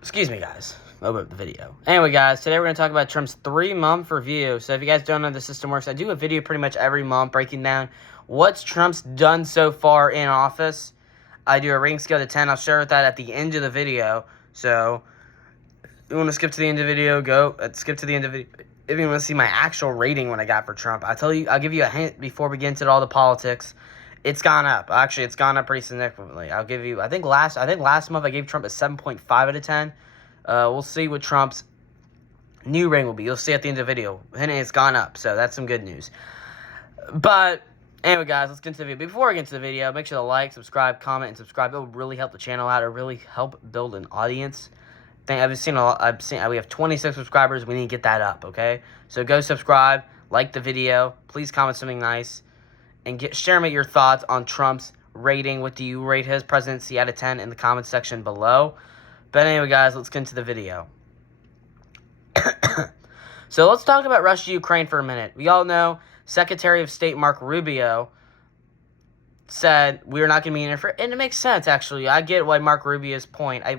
Excuse me, guys. Over the video. Anyway, guys, today we're going to talk about Trump's 3-month review. So if you guys don't know how the system works, I do a video pretty much every month breaking down what Trump's done so far in office. I do a rating scale to 10. I'll share with that at the end of the video. So if you want to skip to the end of the video, skip to the end of the video. If you want to see my actual rating what I got for Trump, I'll give you a hint before we get into all the politics. It's gone up. Actually, it's gone up pretty significantly. I'll give you. I think last month I gave Trump a 7.5 out of 10. We'll see what Trump's new rating will be. You'll see at the end of the video. And it's gone up, so that's some good news. But anyway, guys, let's get into the video. Before we get into the video, make sure to like, subscribe, comment, and subscribe. It will really help the channel out. It will really help build an audience. We have 26 subscribers. We need to get that up, okay? So go subscribe, like the video. Please comment something nice. And share me your thoughts on Trump's rating. What do you rate his presidency out of 10 in the comments section below? But anyway, guys, let's get into the video. So let's talk about Russia-Ukraine for a minute. We all know Secretary of State Marco Rubio said we're not going to be interfering. And it makes sense, actually. I get why Marco Rubio's point. I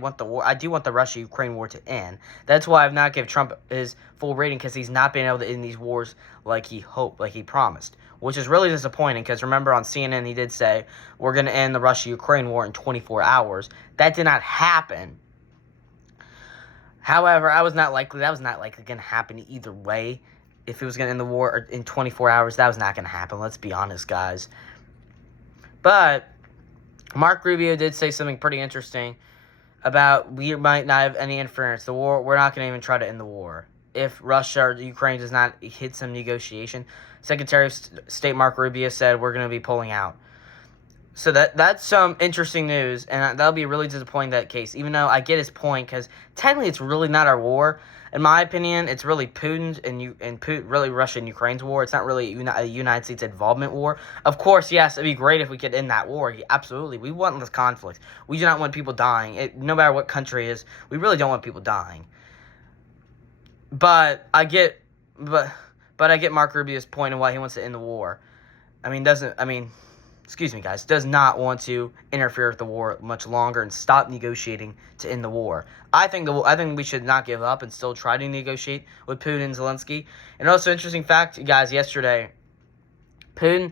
do want the Russia-Ukraine war to end. That's why I've not given Trump his full rating, because he's not been able to end these wars like he hoped, like he promised. Which is really disappointing, because remember on CNN he did say we're going to end the Russia-Ukraine war in 24 hours. That did not happen. However, that was not likely going to happen either way. If it was going to end the war in 24 hours, that was not going to happen. Let's be honest, guys. But Marco Rubio did say something pretty interesting about we might not have any interference. The war, we're not going to even try to end the war. If Russia or Ukraine does not hit some negotiation, Secretary of State Marco Rubio said we're going to be pulling out. So that's some interesting news, and that'll be really disappointing, that case, even though I get his point, because technically it's really not our war. In my opinion, it's really Putin's really Russia and Ukraine's war. It's not really a United States involvement war. Of course, yes, it'd be great if we could end that war. Absolutely. We want this conflict. We do not want people dying. No matter what country it is, we really don't want people dying. But I get Marco Rubio's point and why he wants to end the war. Excuse me, guys, does not want to interfere with the war much longer and stop negotiating to end the war. I think we should not give up and still try to negotiate with Putin and Zelensky. And also, interesting fact, guys, yesterday, Putin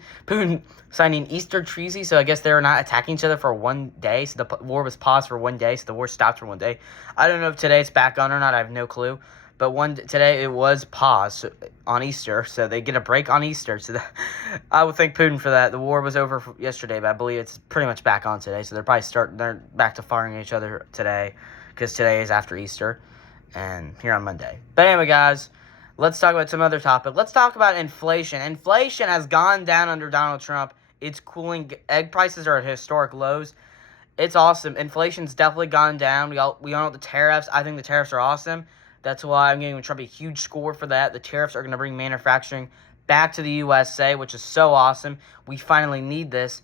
signed an Easter treaty, so I guess they were not attacking each other for one day. So the war was paused for one day, so the war stopped for one day. I don't know if today it's back on or not. I have no clue. But today it was paused on Easter, so they get a break on Easter. So I would thank Putin for that. The war was over yesterday, but I believe it's pretty much back on today. So they're back to firing each other today, because today is after Easter and here on Monday. But anyway, guys, let's talk about some other topic. Let's talk about inflation. Inflation has gone down under Donald Trump. It's cooling. Egg prices are at historic lows. It's awesome. Inflation's definitely gone down. We all know the tariffs. I think the tariffs are awesome. That's why I'm giving Trump a huge score for that. The tariffs are going to bring manufacturing back to the USA, which is so awesome. We finally need this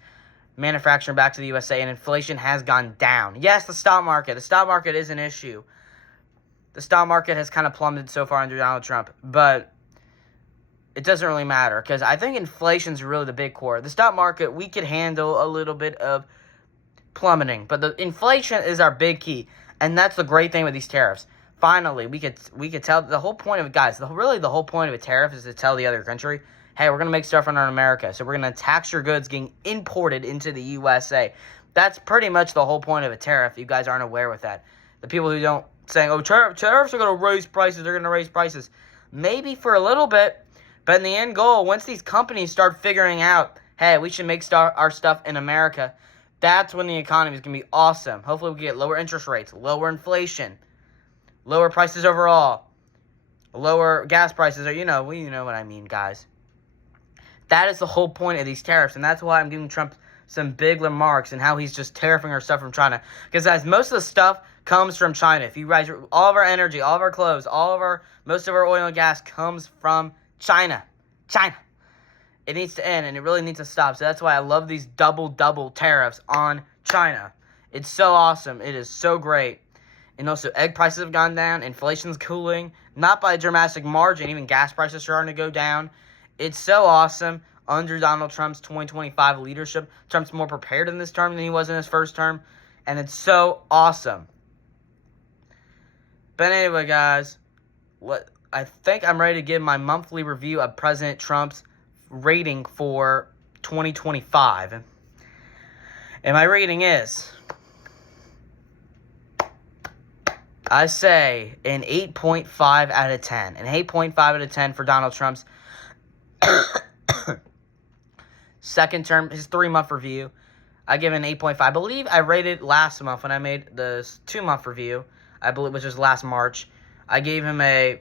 manufacturing back to the USA, and inflation has gone down. Yes, the stock market. The stock market is an issue. The stock market has kind of plummeted so far under Donald Trump, but it doesn't really matter, because I think inflation's really the big core. The stock market, we could handle a little bit of plummeting, but the inflation is our big key, and that's the great thing with these tariffs. Finally, we could tell the whole point of it, guys. The whole point of a tariff is to tell the other country, hey, we're gonna make stuff in America, so we're gonna tax your goods getting imported into the USA. That's pretty much the whole point of a tariff. You guys aren't aware with that. The people who don't saying, oh, tariffs are gonna raise prices. They're gonna raise prices, maybe for a little bit, but in the end goal, once these companies start figuring out, hey, we should make our stuff in America, that's when the economy is gonna be awesome. Hopefully, we get lower interest rates, lower inflation. Lower prices overall. Lower gas prices. Or you know what I mean, guys. That is the whole point of these tariffs. And that's why I'm giving Trump some big remarks and how he's just tariffing our stuff from China. Because, guys, most of the stuff comes from China. If you guys, all of our energy, all of our clothes, most of our oil and gas comes from China. China. It needs to end, and it really needs to stop. So that's why I love these double tariffs on China. It's so awesome. It is so great. And also, egg prices have gone down. Inflation's cooling. Not by a dramatic margin. Even gas prices are starting to go down. It's so awesome. Under Donald Trump's 2025 leadership, Trump's more prepared in this term than he was in his first term. And it's so awesome. But anyway, guys, I think I'm ready to give my monthly review of President Trump's rating for 2025. And my rating is, I say, an 8.5 out of 10. An 8.5 out of 10 for Donald Trump's second term, his 3-month review. I give it an 8.5. I believe I rated last month when I made the 2-month review, I believe, which was last March. I gave him a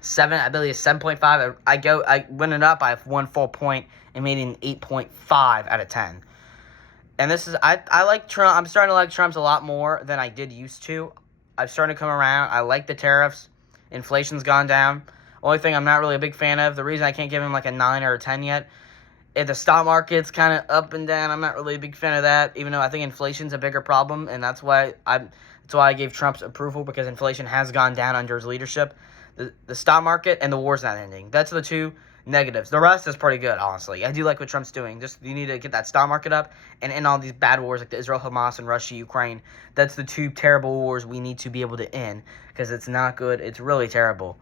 7, I believe 7.5. I went it up by 1 full point and made it an 8.5 out of 10. And this is, I like Trump. I'm starting to like Trump's a lot more than I did used to. I'm starting to come around. I like the tariffs. Inflation's gone down. Only thing I'm not really a big fan of, the reason I can't give him like a 9 or a 10 yet, if the stock market's kind of up and down, I'm not really a big fan of that, even though I think inflation's a bigger problem, and that's why I gave Trump's approval, because inflation has gone down under his leadership. The stock market and the war's not ending. That's the two negatives. The rest is pretty good, honestly. I do like what Trump's doing. Just, you need to get that stock market up and end all these bad wars like the Israel-Hamas and Russia-Ukraine. That's the two terrible wars we need to be able to end, because it's not good. It's really terrible.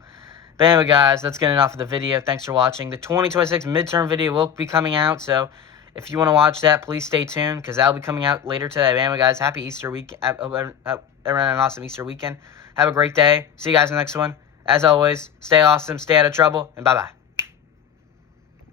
But anyway, guys, that's good enough of the video. Thanks for watching. The 2026 midterm video will be coming out, so if you want to watch that, please stay tuned, because that will be coming out later today. But anyway, guys, happy Easter week. Everyone an awesome Easter weekend. Have a great day. See you guys in the next one. As always, stay awesome, stay out of trouble, and bye-bye.